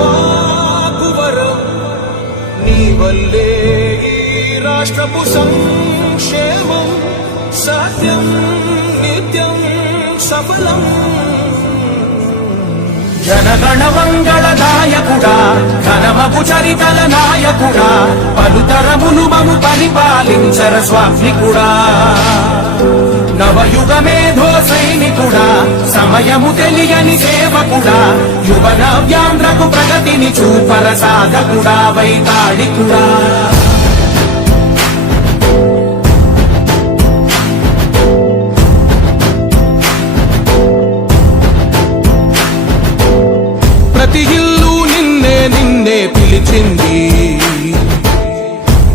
మాకు వరం నీ వల్లే ఈ రాష్ట్రపు సంక్షేమం సత్యం నిత్యం సఫలం జనగణ మంగళ నాయకుడా ఘనమపు చరితల నాయకుడా పలుతరములు మము పరిపాలించర స్వామికుడా నవయుగ మేధో సైనికుడా సమయము తెలియని సేవకుడా యువ నవ్యాంధ్రకు ప్రగతిని చూపర సాధకుడా వైతాళికుడా ప్రతి ఇల్లు నిన్నే నిన్నే పిలిచింది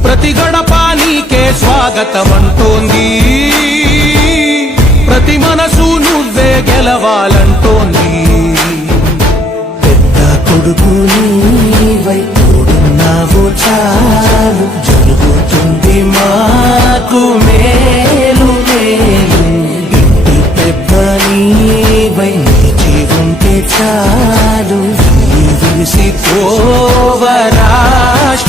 ప్రతి గడప నీకే స్వాగతమంటోంది ప్రతి మనసు నువ్వే గెలవాలంటోంది పెద్ద కొడుకు నీవై తోడున్నావు చాలు జరుగుతుంది మాకు మేలు మేలు ఇంటి పెద్ద నీవై నిలిచి ఉంటే చాలు విసిపోవ రాష్ట్ర